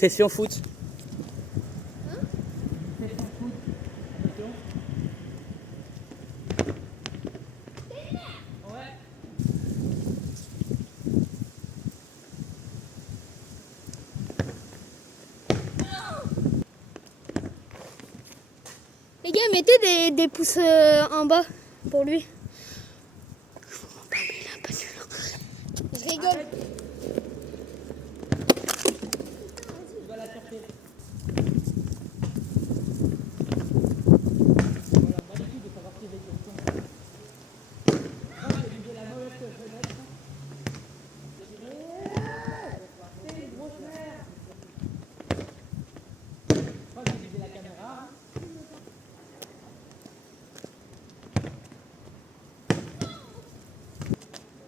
Session foot. Les gars, mettez des pouces en bas pour lui. Je rigole.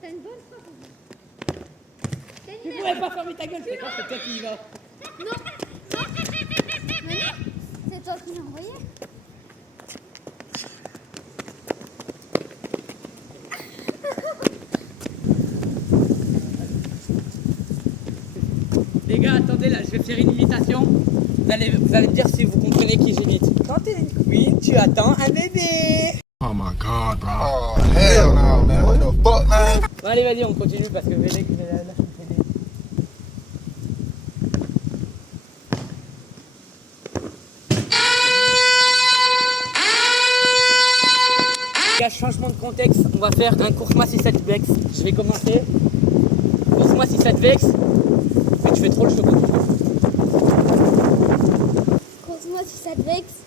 T'as une bonne frappe. Tu pourrais pas fermer ta gueule, c'est quoi, c'est toi qui y vas. Non. Mais non, c'est toi qui l'as envoyé. Les gars, attendez là, je vais faire une imitation. Vous allez me dire si vous comprenez qui j'imite. Quand t'es une queen, tu attends un bébé. Oh my god, bro. Oh, hell no, man. What the fuck, man? Bon, allez, vas-y, on continue parce que le bébé, là, je me fais des... Les gars, changement de contexte, on va faire un course-moi si ça te vexe. Je vais commencer. Course-moi si ça te vexe. Mais tu fais trop le chocolat. Course-moi si ça te vexe.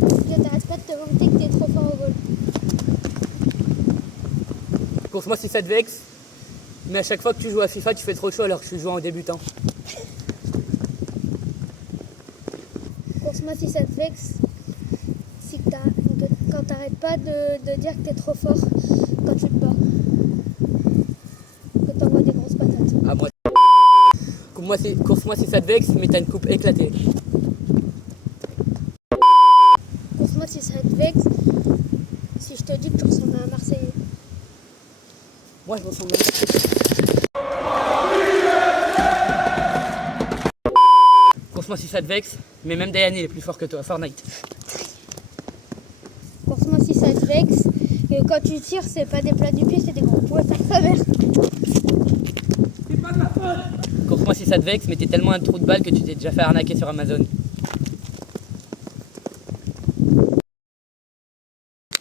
Je t'arrête pas de te vanter que t'es trop fort au vol. Course-moi si ça te vexe. Mais à chaque fois que tu joues à FIFA, tu fais trop chaud alors que je suis joueur en débutant. Course-moi si ça te vexe. Si que quand t'arrêtes pas de dire que t'es trop fort quand tu te bats. Que t'envoies des grosses patates. Ah, moi. Course-moi si ça te vexe, mais t'as une coupe éclatée. Course-moi si ça te vexe. Si je te dis que tu ressembles à un Marseillais. Moi, je ressemble à... Course-moi si ça te vexe, mais même Diane il est plus fort que toi, Fortnite. Course-moi si ça te vexe. Que quand tu tires, c'est pas des plats du pied, c'est des gros poids à sa mère. C'est pas de ma faute. Course-moi si ça te vexe, mais t'es tellement un trou de balle que tu t'es déjà fait arnaquer sur Amazon.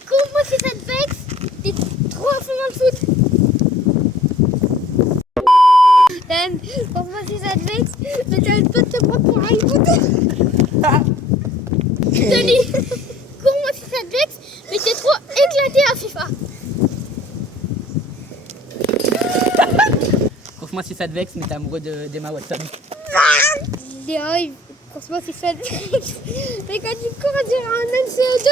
Course-moi si ça te vexe. T'es trop à fond dans le foot. Dan, course-moi si ça te vexe. Mais t'arrêtes pas de te prendre pour un foot. Denis, cours-moi si ça te vexe. Mais t'es trop éclaté à FIFA. Course-moi si ça te vexe, mais t'es amoureux d'Emma Watson. Léa, course-moi si ça te vexe. Mais quand tu cours, on dirait un NCO2.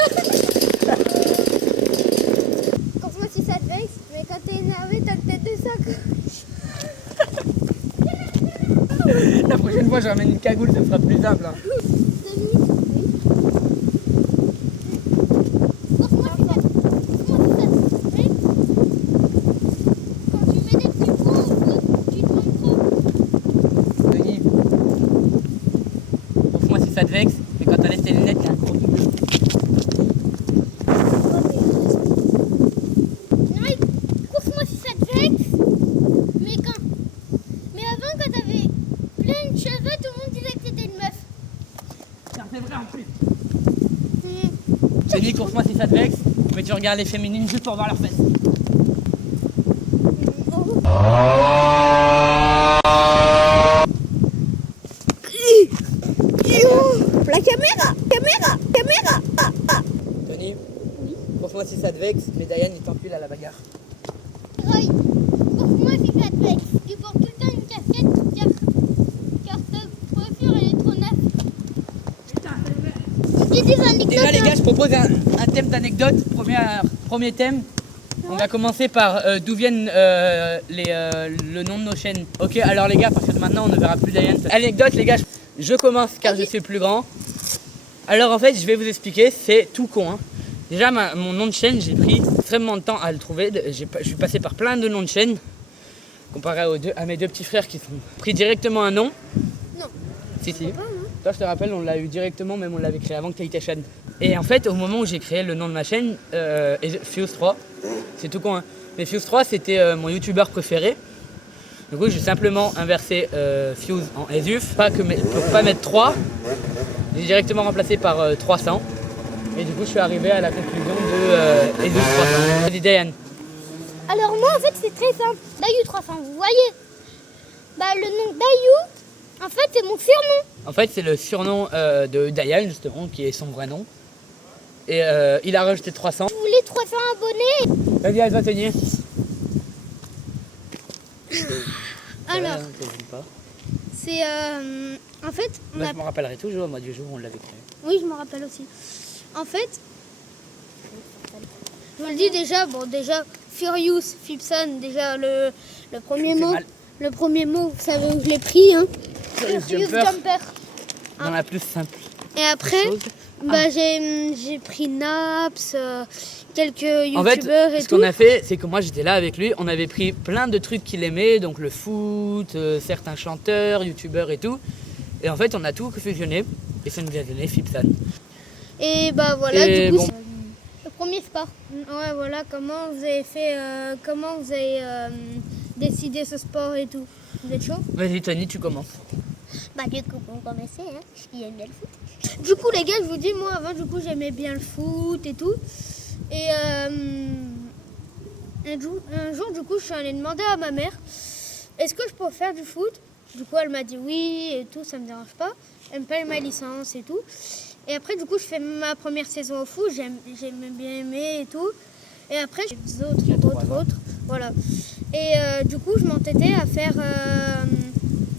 Course-moi si ça te vexe. Mais quand t'es énervé, t'as une tête de sac. La prochaine fois, je ramène une cagoule, ça sera plus simple. Hein. Course-moi si ça te vexe. Quand tu mets des petits points au foot, tu te montres trop. Denis, course-moi si ça te vexe, mais quand t'enlèves tes lunettes, t'es un gros bleu. Arrête, course-moi si ça te vexe. Mais avant, quand t'avais plein de cheveux, tout le monde disait que t'étais une meuf. C'est vrai en plus. Denis, course-moi si ça te vexe, mais tu regardes les féminines juste pour voir leurs fesses. La caméra. Denis, course-moi si ça te vexe, mais Diane il t'encule à la bagarre. Roy, course-moi si ça te vexe. Tu portes tout le temps une casquette car ta coiffure elle est trop neuve. Tu dis des anecdotes. Déjà les gars, je propose un thème d'anecdote. Premier thème. On va commencer par d'où viennent le nom de nos chaînes. Ok, alors les gars, parce que maintenant on ne verra plus Diane. Anecdote les gars, je commence car je suis plus grand. Alors en fait, je vais vous expliquer, c'est tout con. Hein. Déjà, mon nom de chaîne, j'ai pris extrêmement de temps à le trouver. Je suis passé par plein de noms de chaînes, comparé à mes deux petits frères qui ont pris directement un nom. Non. Si, si. Pas, hein. Toi, je te rappelle, on l'a eu directement, même on l'avait créé avant que tu aies ta chaîne. Et en fait, au moment où j'ai créé le nom de ma chaîne, Fuse3, c'est tout con, hein. Mais Fuse3, c'était mon youtubeur préféré. Du coup, j'ai simplement inversé Fuse en Esuf, pour pas mettre 3. J'ai directement remplacé par 300. Et du coup, je suis arrivé à la conclusion de Esuf 300. Vas-y, Diane. Alors moi en fait c'est très simple. Dayu 300, vous voyez. Bah le nom Dayu, en fait c'est mon surnom. En fait, c'est le surnom de Diane, justement, qui est son vrai nom. Et il a rajouté 300. Je voulais 300 abonnés. Vas-y, elle va tenir. Alors c'est en fait on Moi, a... je me rappellerai toujours, moi, du jour où on l'avait créé. Oui je me rappelle aussi. En fait, je vous le dis déjà, bon déjà Furious, Fipson, déjà le premier C'est mot. mal. Le premier mot, vous savez où je l'ai pris, hein. Furious Furious Jumper. Jumper. Dans la plus simple Et après, chose. bah, j'ai pris Naps, quelques En fait, youtubeurs et ce tout. qu'on a fait, c'est que moi j'étais là avec lui, on avait pris plein de trucs qu'il aimait, donc le foot, certains chanteurs, youtubeurs et tout. Et en fait, on a tout fusionné et ça nous a donné Fipson. Et bah voilà, Et du coup, bon. le premier sport. Ouais, voilà, comment vous avez fait, comment vous avez décidé ce sport et tout. Vous êtes chaud? Vas-y, Tony, tu commences. Bah du coup, on commençait, hein, qui aime bien le foot. Du coup, les gars, je vous dis, moi avant, du coup, j'aimais bien le foot et tout. Et un jour, du coup, je suis allée demander à ma mère, est-ce que je peux faire du foot? Du coup, elle m'a dit oui et tout, ça me dérange pas. Elle me paye ma licence et tout. Et après, du coup, je fais ma première saison au foot, j'ai bien aimé et tout. Et après, j'ai d'autres, voilà. Et du coup, je m'entêtais à faire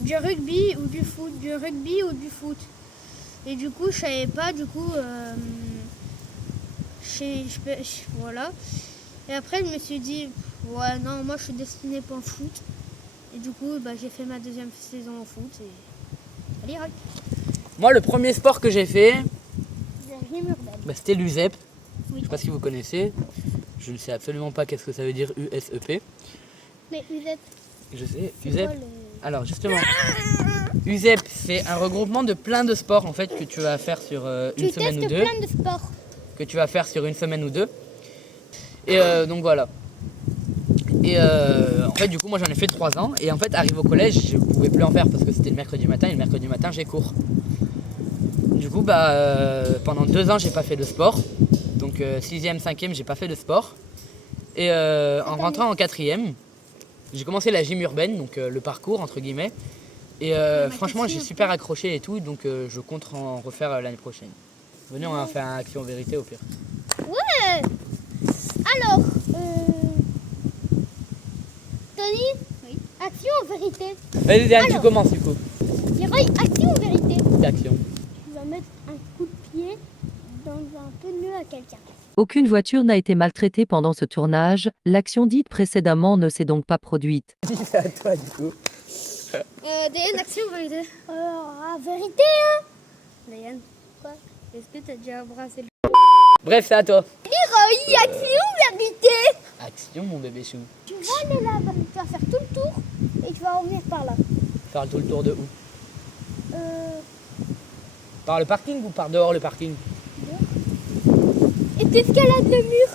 du rugby ou du foot, Et du coup, je savais pas, du coup, voilà. Et après, je me suis dit, ouais, non, moi, je suis destinée pour le foot. Et du coup, bah, j'ai fait ma deuxième saison au foot. Et allez, rac. Moi, le premier sport que j'ai fait, Urbaine. c'était l'USEP. Oui. Je sais pas si vous connaissez. Je ne sais absolument pas qu'est-ce que ça veut dire USEP. Mais USEP, Je sais, c'est USEP. quoi le... Alors justement, USEP, c'est un regroupement de plein de sports en fait que tu vas faire sur une Tu semaine ou testes deux. plein de sports. Que tu vas faire sur une semaine ou deux. Et donc voilà. Et en fait, du coup, moi j'en ai fait 3 ans. Et en fait, arrivé au collège, je pouvais plus en faire parce que c'était le mercredi matin. Et le mercredi matin, j'ai cours. Du coup, pendant 2 ans, j'ai pas fait de sport. Donc 6e, 5e, j'ai pas fait de sport. Et en rentrant en 4e, j'ai commencé la gym urbaine, donc le parcours entre guillemets. Et franchement, j'ai super accroché et tout. Donc je compte en refaire l'année prochaine. Venez, on va faire un action vérité au pire. Ouais. Alors, Tony, oui. Action ou vérité? Vas-y, Diane, tu Alors. commences du coup. Leroy, action ou vérité? Action. Tu vas mettre un coup de pied dans un pneu à quelqu'un. Aucune voiture n'a été maltraitée pendant ce tournage, l'action dite précédemment ne s'est donc pas produite. C'est à toi du coup. Diane, action ou vérité? Vérité, hein. Diane, quoi? Est-ce que t'as déjà embrassé le... Bref, c'est à toi. Leroy, action ou vérité? Action, mon bébé chou. Tu vas aller là-bas, tu vas faire tout le tour et tu vas revenir par là. Faire tout le tour de où? Euh... Par le parking ou par dehors le parking? Et t'escalades le mur.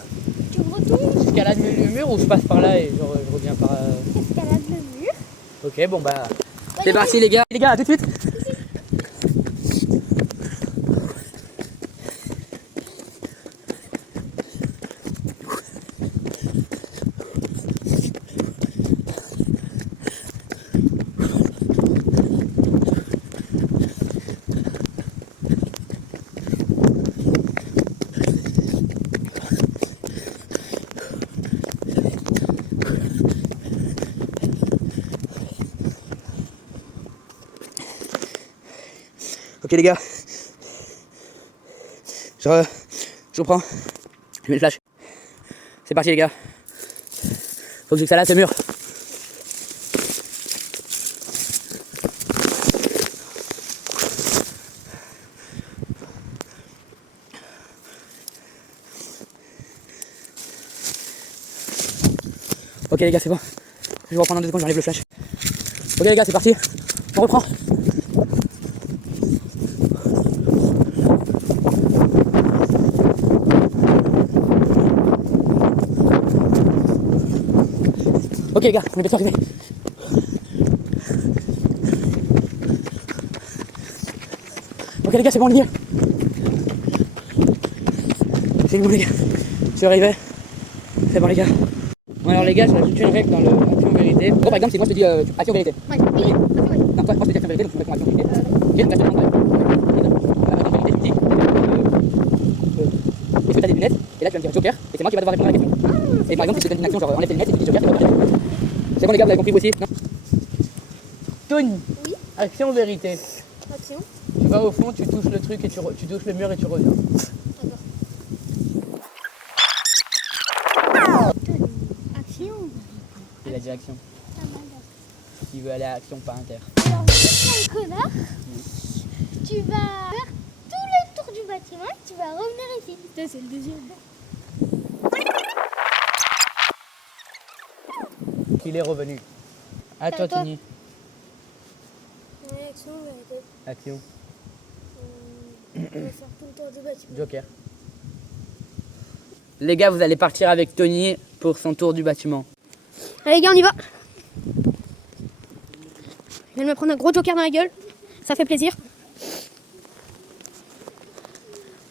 Tu retournes, J'escalade le mur ou je passe par là et je reviens par... t'escalades le mur. Ok, bon bah... C'est parti les gars. Les gars, à tout de suite. Ok les gars, je reprends, je mets le flash. C'est parti les gars. Faut que j'escalade ce mur. Ok les gars, c'est bon. Je vais reprendre en 2 secondes, j'enlève le flash. Ok les gars, c'est parti. On reprend. Ok les gars, on est bientôt arrivés. Ok les gars, c'est bon, on y est. C'est bon les gars, je suis arrivé. C'est bon les gars. Bon alors les gars, je rajoute une règle dans le action vérité. Bon par exemple, si moi je te dis action vérité. Ouais, oui. Non, moi je te dis action vérité, donc tu me réponds action vérité. Ok, donc là je te demande action vérité, tu me dis est-ce que t'as des lunettes? Et là tu vas me dire joker, et c'est moi qui va devoir répondre à la question. Et par exemple, si je te donne une action genre enlève tes lunettes et tu dis joker, tu vas répondre. C'est bon les gars, vous avez compris vous aussi? Non? Tony, Oui. action vérité. Action. Tu vas au fond, tu touches le truc et tu touches le mur et tu reviens. Action. C'est la direction. Il veut aller à action, pas inter. Alors, tu es un connard. Tu vas faire tout le tour du bâtiment. Tu vas revenir ici. Ça, c'est le deuxième. Il est revenu. À toi, toi. Tony. Ouais, action, vérité. Action. On va faire tout le tour du bâtiment. Joker. Les gars, vous allez partir avec Tony pour son tour du bâtiment. Allez, les gars, on y va. Je viens de me prendre un gros joker dans la gueule. Ça fait plaisir.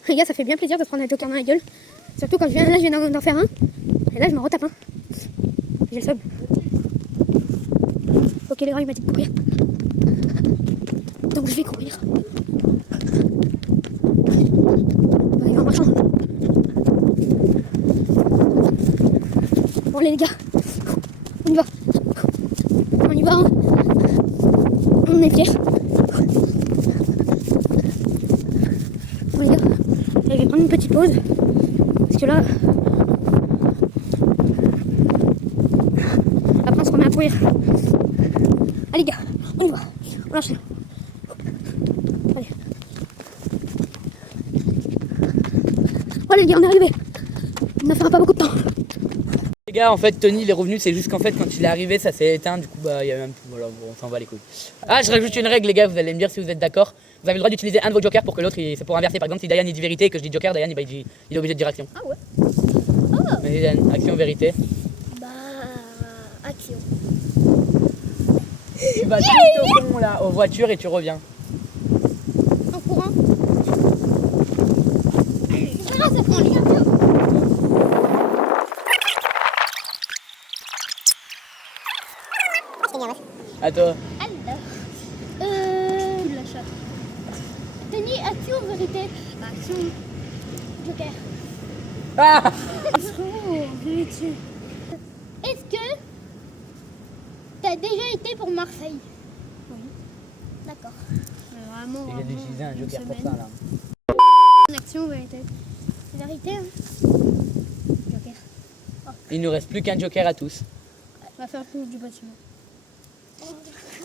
Les gars, ça fait bien plaisir de prendre un joker dans la gueule. Surtout quand je viens d'en faire un. Et là, je m'en retape un. J'ai le seum. Ok, les gars, il m'a dit de courir. Donc, je vais courir. On va aller en marchant. Bon, allez, les gars. On y va. On y va. Hein. On est fiers. Bon, les gars, je vais prendre une petite pause. Parce que là. Après, on se remet à courir. Allez, les gars, on y va. On lâche. Allez. Allez, les gars, on est arrivé. On ne fera pas beaucoup de temps. Les gars, en fait, Tony il est revenu, c'est juste qu'en fait, quand il est arrivé, ça s'est éteint. Du coup, bah, il y a même. Voilà, bon, on s'en va les couilles. Ah, je rajoute une règle, les gars, vous allez me dire si vous êtes d'accord. Vous avez le droit d'utiliser un de vos jokers pour que l'autre, c'est pour inverser. Par exemple, si Diane il dit vérité et que je dis joker, Diane il est obligé de dire action. Ah ouais. Mais Diane, action, vérité. Bah, action. Tu vas tout au fond là, aux voitures et tu reviens. En courant. C'est pas grave, ça prend les gars. À toi. Alors, la chatte. Tony, action ou vérité? Action. Joker. Ah Oh, vérité. Est-ce que t'as déjà été pour Marseille? Oui. D'accord. Vraiment, Il a dû utiliser un joker pour ça là. Action ou vérité? Vérité, hein? Joker. Il nous reste plus qu'un joker à tous. On va faire le tour du bâtiment.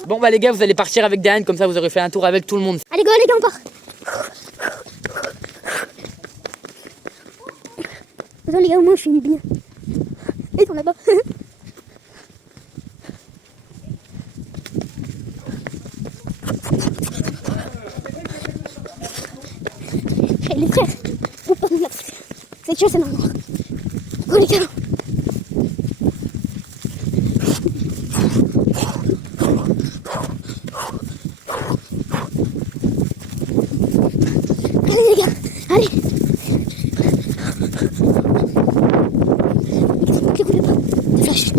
Bon bah les gars, vous allez partir avec Diane, comme ça vous aurez fait un tour avec tout le monde. Allez, go, les gars, on part. Attends, les gars, au moins, je suis bien. Ils sont là-bas. Hey, les frères, faut pas nous la pousser. C'est chaud, c'est normal. Go, les gars. Allez, les gars, allez. Écoutez pas, des flashs.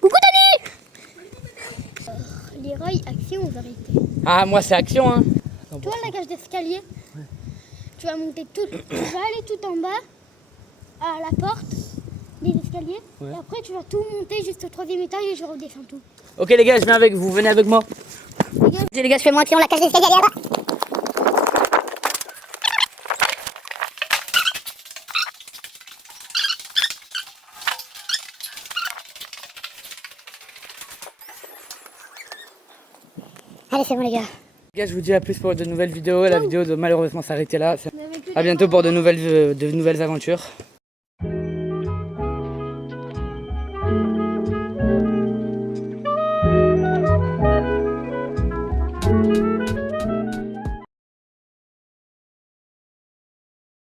Coucou Tony. Leroy, action ou vérité? Ah moi c'est action hein. Tu vois la cage d'escalier? Tu vas monter tout, tu vas aller tout en bas à la porte des escaliers Ouais. et après tu vas tout monter jusqu'au 3e étage et je redescends tout. Ok les gars, je viens avec vous, venez avec moi. Les gars, je fais mon action, la cage d'escalier là-bas. Allez, c'est bon les gars. Les gars, je vous dis à plus pour de nouvelles vidéos. La vidéo doit malheureusement s'arrêter là. À bientôt pour de nouvelles aventures. Ciao.